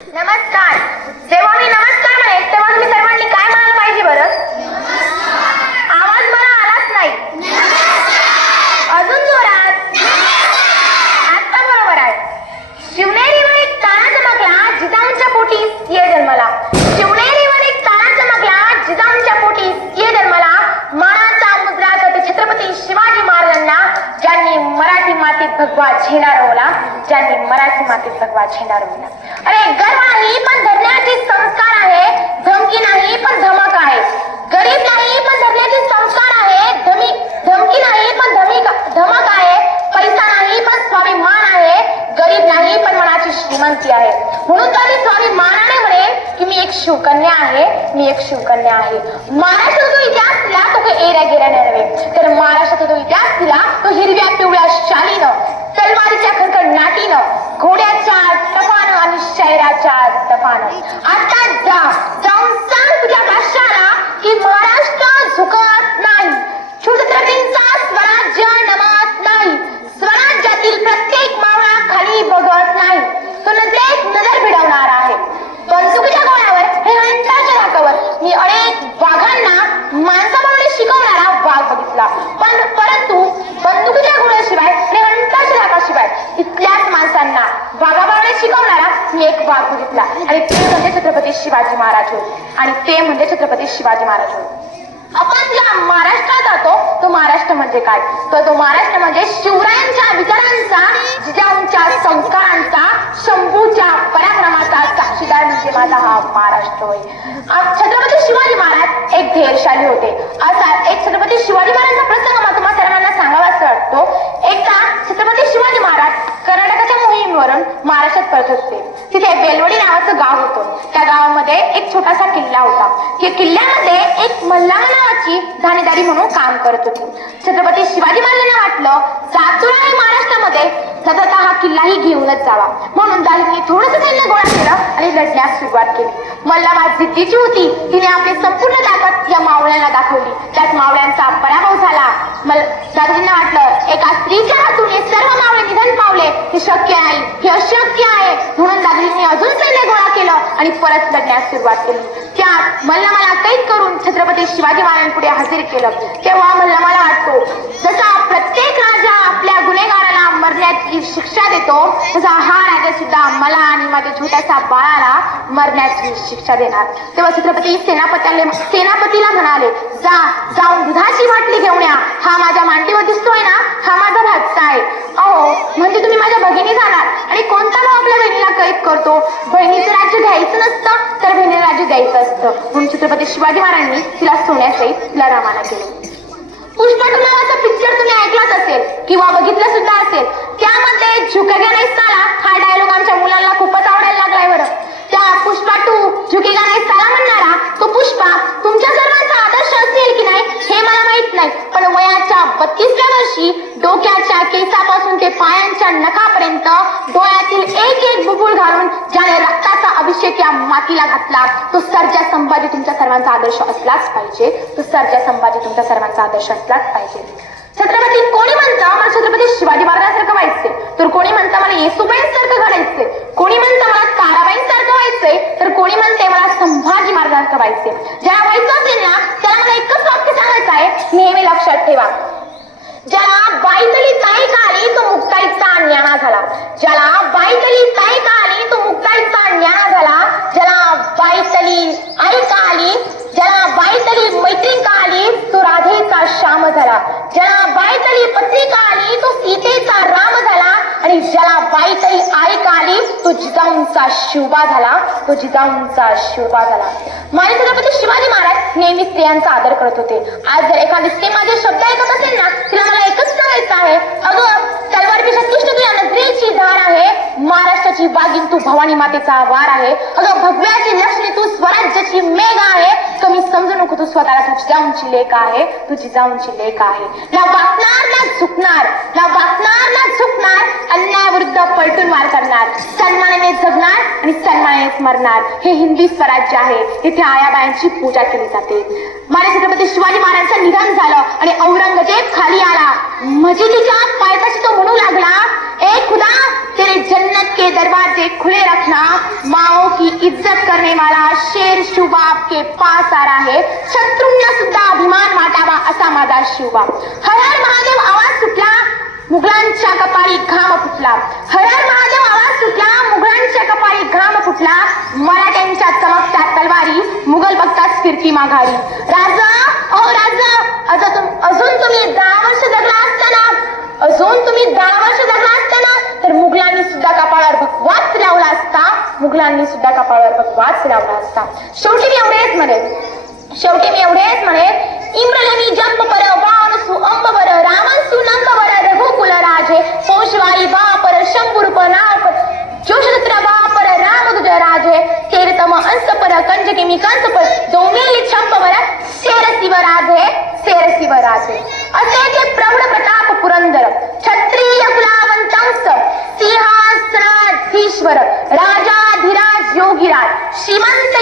नमस्कार. जेव्हा मी नमस्कार म्हणेन तेव्हा तुम्ही सर्वांनी काय म्हणायला पाहिजे बरं? आवाज मला आलाच नाही. अजून जोरात. आता बरोबर आहे. शिवनेरीवर एक तारा चमकला, जिजाऊंच्या पोटी ये जन्मला. शिवनेरीवर एक तारा चमकला, जिजाऊंच्या पोटी ये जन्मला. मानाचा मुद्रा करते छत्रपती शिवाजी महाराजांना, ज्यांनी मराठी मातीत भगवा झेंडा रोवला, ज्यांनी मराठी मातीत भगवा झेंडा रोवला. अरे गर्व नाही पण धरण्याचे संस्कार आहे, धमकी नाही पण धमक आहे. गरीब नाही पण धरण्याचे संस्कार आहे, धमकी नाही पण धमक आहे. पैसा नाही पण स्वाभिमान आहे, गरीब नाही पण मनाची श्रीमंती आहे. म्हणून तर मी स्वाभिमानाने म्हणेन की मी एक शिवकन्या आहे, मी एक शिवकन्या आहे. महाराष्ट्राचा जो इतिहास दिला तो काही एऱ्या गेऱ्याने नव्हे, तर महाराष्ट्राचा जो इतिहास दिला तो हिरव्या पिवळ्या शालीनं, तलवारीच्या खडखड नाटीनं, घोड्याच्या टपानं आणि शहराच्या टपानं. आता जाऊन सांग तुझ्या राष्ट्राला की महाराष्ट्र झुकत नाही, छत्रपतींचा स्वराज्य नमत नाही, स्वराज्यातील प्रत्येक मावळा खाली बघत नाही, तो नजरेत नजर भिडवणार आहे. बंदुकीच्या गोळ्यावर हे हंटाच्या धाकावर मी अनेक वाघांना माणसा बनवणे शिकवणारा वाघ बघितला, परंतु बंदुकीच्या गोळ्याशिवाय आणि हंटाच्या धाकाशिवाय तिथल्याच माणसांना वाघा बनवणे शिकवणारा मी एक वाघ बघितला, आणि ते म्हणजे छत्रपती शिवाजी महाराज होते. आणि ते म्हणजे छत्रपती शिवाजी महाराज होते. आपण ज्या महाराष्ट्रात जातो तो महाराष्ट्र म्हणजे काय, तर तो महाराष्ट्र म्हणजे शिवरायांच्या विचारांचा, जिजाऊंच्या संस्कारांचा, शंभूच्या पराक्रमाचा साक्षीदार म्हणजे माझा हा महाराष्ट्र होय. छत्रपती शिवाजी महाराज एक धैर्यशाली होते. असा एक छत्रपती शिवाजी महाराजांचा प्रसंग मला तुम्हा सर्वांना सांगावासा वाटतो. एकदा छत्रपती शिवाजी महाराज कर्नाटकाच्या मोहिमेवरून महाराष्ट्रात परत होते. तिथे बेलवडी नावाचं गाव होतं. त्या गावामध्ये एक छोटासा किल्ला होता. या किल्ल्यामध्ये एक मल्हार नावाची धाणेदारी म्हणून काम करत होती. छत्रपती शिवाजी महाराजांना वाटलं सातुरा हे महाराष्ट्रामध्ये जाता हा किल्लाही घेऊनच जावा, म्हणून त्यांनी थोडंसं सैन्य गोळा केलं आणि लढण्यास सुरुवात केली. मल्हार जिद्दीची होती. तिने आपली संपूर्ण ताकद या मावळ्यांना दाखवली. त्यात मावळ्यांचा पराभव झाला. दादाजींना वाटलं एका स्त्रीच्या हातून हे सर्व मावळे निधन पावले, हे शक्य नाही, हे अशक्य आहे. म्हणून दादाजींनी अजून सैन्य गोळा केलं आणि परत लढण्यास सुरुवात केली. त्यात मल्हाराला कैद करून छत्रपती शिवाजी महाराजांपुढे हजर केलं. तेव्हा मल्हाराला वाटतो जसा प्रत्येक राजा आपल्या गुन्हेगाराला मरण्याची शिक्षा देतो, तसा हा राजा सुद्धा मला आणि माझ्या छोट्याशा बाळाला मरण्याची शिक्षा देणार. तेव्हा छत्रपती सेनापतीला म्हणाले, जाऊन दुधाची बाटली घेऊन या. हा माझ्या मांडीवर दिसतोय ना, हा माझा भाचा आहे. अहो, म्हणजे तुम्ही माझ्या भगिनी जाणार आणि कोणता भाऊ आपल्या बहिणीला कैद करतो? बहिणीचं राज्य घ्यायचं नसतं तर बहिणीला राज्य द्यायचं असतं. म्हणून छत्रपती शिवाजी महाराजांनी तिला सोन्यासहित तिला रवाना केलं. पुष्पा नावाचा पिक्चर तुम्ही ऐकलाच असेल किंवा बघितलं सुद्धा असेल. त्यामध्ये झुकेगा नहीं साला हा डायलॉग आमच्या मुलांना खूपच आवडायला लागलाय बरं. त्या पुष्पा 2 झुकेगा नहीं साला म्हणणारा तो पुष्पा तुमच्या सर्वांचा आदर्श असेल की नाही हे मला माहित नाही, पण वयाच्या 32व्या वर्षी डोक्याच्या केसापासून ते पायांच्या नखापर्यंत डोळ्यातील एक एक बुबुळ घालून ज्याने रक्ताचा अभिषेक या मातीला घातला, तो सर्जा संभाजी तुमच्या सर्वांचा आदर्श असलाच पाहिजे. तो सर्जा संभाजी तुमच्या सर्वांचा आदर्श असलाच पाहिजे. छत्रपती कोणी म्हणतं मला छत्रपती शिवाजी महाराजांसारखं व्हायचंय, तर कोणी म्हणतं मला येसुबाईंसारखं घडायचंय, कोणी म्हणतं मला ताराबाईंसारखं व्हायचंय, तर कोणी म्हणते मला संभाजी महाराजांसारखं व्हायचंय. ज्याला व्हायचं असेल ना त्याला मला एकच वाक्य सांगायचं आहे, नेहमी लक्षात ठेवा, ज्याला बाईतली ताई का आली तो मुक्ताईचा न्याणा झाला. ज्याला बाईतली ताई का आली तो मुक्ताईचा न्याणा झाला. ज्याला बाईतली आई का आली, ज्याला बाईतली मैत्रीण का आली तो राधेचा श्याम झाला. ज्याला बाईतली पत्नी का आली तो सीतेचा राम झाला. आणि ज्याला बाईतली आई का आली तो जिजाऊंचा शिवबा झाला, तो जिजाऊंचा शिवबा झाला. माझे छत्रपती शिवाजी महाराज नेहमी स्त्रियांचा आदर करत होते. आज जर एखादी स्त्री माझे शब्द ऐकत असेल ना, तिला मला एकच सांगायचं आहे, अगं तलवारीपेक्षा कृष्ण तुझ्या नजरेची धार आहे, महाराष्ट्राची बागीन तू भवानी मातेचा वार आहे. अगं भगव्याची लक्ष्मी तू स्वराज्याची मेघ आहे. कमी समजू नको तू स्वतःला, तू जिजाऊंची लेक आहे, तू जिजाऊंची लेक आहे. ना वाकणार ना झुकणार, ना वाकणार ना झुकणार, अन्यायाविरुद्ध पलटून मार करणार, सन्मानाने जगणार आणि सन्मानानेच मरणार. हे हिंदी स्वराज्य आहे. इथे आयाबायांची पूजा केली जाते. माझे छत्रपती शिवाजी महाराजांचं निधन झालं आणि औरंगजेब खाली आला. मस्जिदीच्या पायथ्याशी तो म्हणू लागला, ए खुदा तेरे जन्नत के दरवाजे खुले रखना, माओ इज्जत करने वाला शेर शिवबाप के पास आ रहा है, शत्रूंना सुद्धा अभिमान वाटावा असा माझा शिवबाप. हर हर महादेव आवाज सुटला, मुघलांच्या कपाळी घाम फुटला. हर हर महादेव आवाज सुटला, मुघलांच्या कपाळी घाम फुटला. मराठ्यांच्या चमकत्या तलवारी, मुघल बघताच फिरती माघारी. राजा, ओ राजा, अजून तुम्ही 10 वर्ष जगला असताना, अजून तुम्ही 10 वर्ष जगला असताना तर मुघलांनी सुद्धा कपाळावर भगवाच लावला असता, मुघलांनी सुद्धा कपाळावर भगवाच लावला असता. शेवटी मी एवढेच म्हणे, इंद्रलेमी जंप पर वानसु अंब बर, रामसु नंब बर, रघुकुल राजे, पोशवाई बापर, शंभूरूप नापर, जोशत्र बापर, राम तुझ राजे, केरतम अंस पर, कंजकिमी कंस पर, दोमेली छंप बर, शेरसिव राजे. असे ते प्रौढ प्रताप पुरंदर, क्षत्रिय कुलावंतांस, सिंहासनाधीश्वर, राजाधिराज योगीराज, श्रीमंत